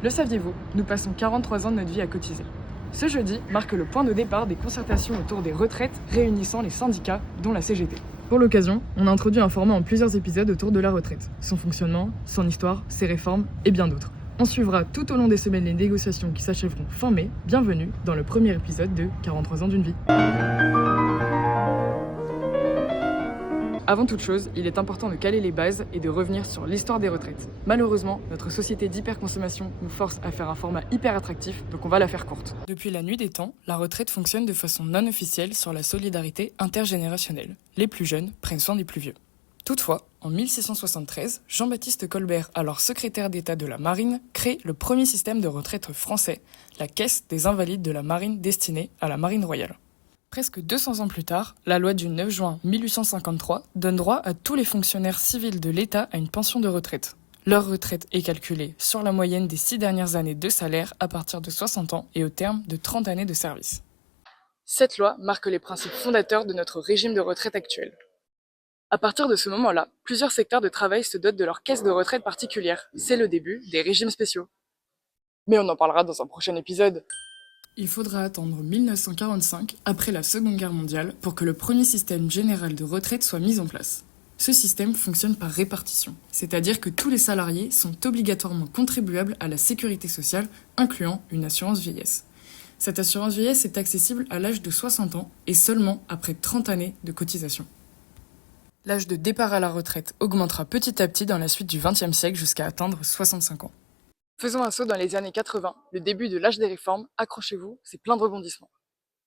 Le saviez-vous, nous passons 43 ans de notre vie à cotiser. Ce jeudi marque le point de départ des concertations autour des retraites réunissant les syndicats, dont la CGT. Pour l'occasion, on a introduit un format en plusieurs épisodes autour de la retraite, son fonctionnement, son histoire, ses réformes et bien d'autres. On suivra tout au long des semaines les négociations qui s'achèveront fin mai. Bienvenue dans le premier épisode de 43 ans d'une vie. Avant toute chose, il est important de caler les bases et de revenir sur l'histoire des retraites. Malheureusement, notre société d'hyperconsommation nous force à faire un format hyper attractif, donc on va la faire courte. Depuis la nuit des temps, la retraite fonctionne de façon non officielle sur la solidarité intergénérationnelle. Les plus jeunes prennent soin des plus vieux. Toutefois, en 1673, Jean-Baptiste Colbert, alors secrétaire d'État de la Marine, crée le premier système de retraite français, la Caisse des Invalides de la Marine destinée à la Marine royale. Presque 200 ans plus tard, la loi du 9 juin 1853 donne droit à tous les fonctionnaires civils de l'État à une pension de retraite. Leur retraite est calculée sur la moyenne des 6 dernières années de salaire à partir de 60 ans et au terme de 30 années de service. Cette loi marque les principes fondateurs de notre régime de retraite actuel. À partir de ce moment-là, plusieurs secteurs de travail se dotent de leur caisse de retraite particulière. C'est le début des régimes spéciaux. Mais on en parlera dans un prochain épisode. Il faudra attendre 1945, après la Seconde Guerre mondiale, pour que le premier système général de retraite soit mis en place. Ce système fonctionne par répartition, c'est-à-dire que tous les salariés sont obligatoirement contribuables à la sécurité sociale, incluant une assurance vieillesse. Cette assurance vieillesse est accessible à l'âge de 60 ans et seulement après 30 années de cotisation. L'âge de départ à la retraite augmentera petit à petit dans la suite du XXe siècle jusqu'à atteindre 65 ans. Faisons un saut dans les années 80, le début de l'âge des réformes. Accrochez-vous, c'est plein de rebondissements.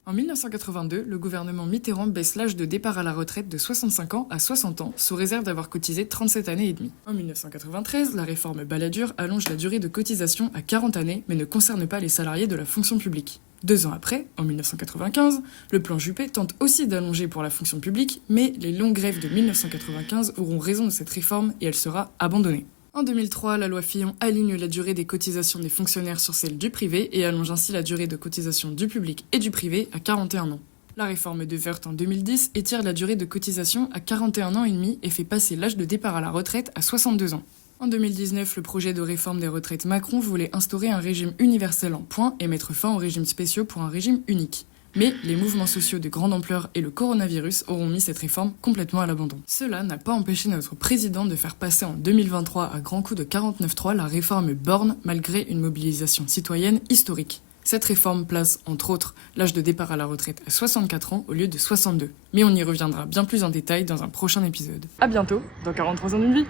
En 1982, le gouvernement Mitterrand baisse l'âge de départ à la retraite de 65 ans à 60 ans, sous réserve d'avoir cotisé 37 années et demie. En 1993, la réforme Balladur allonge la durée de cotisation à 40 années, mais ne concerne pas les salariés de la fonction publique. 2 ans après, en 1995, le plan Juppé tente aussi d'allonger pour la fonction publique, mais les longues grèves de 1995 auront raison de cette réforme et elle sera abandonnée. En 2003, la loi Fillon aligne la durée des cotisations des fonctionnaires sur celle du privé et allonge ainsi la durée de cotisation du public et du privé à 41 ans. La réforme de Woerth en 2010 étire la durée de cotisation à 41 ans et demi et fait passer l'âge de départ à la retraite à 62 ans. En 2019, le projet de réforme des retraites Macron voulait instaurer un régime universel en points et mettre fin aux régimes spéciaux pour un régime unique. Mais les mouvements sociaux de grande ampleur et le coronavirus auront mis cette réforme complètement à l'abandon. Cela n'a pas empêché notre président de faire passer en 2023 à grands coups de 49.3 la réforme Borne malgré une mobilisation citoyenne historique. Cette réforme place, entre autres, l'âge de départ à la retraite à 64 ans au lieu de 62. Mais on y reviendra bien plus en détail dans un prochain épisode. À bientôt dans 43 ans d'une vie.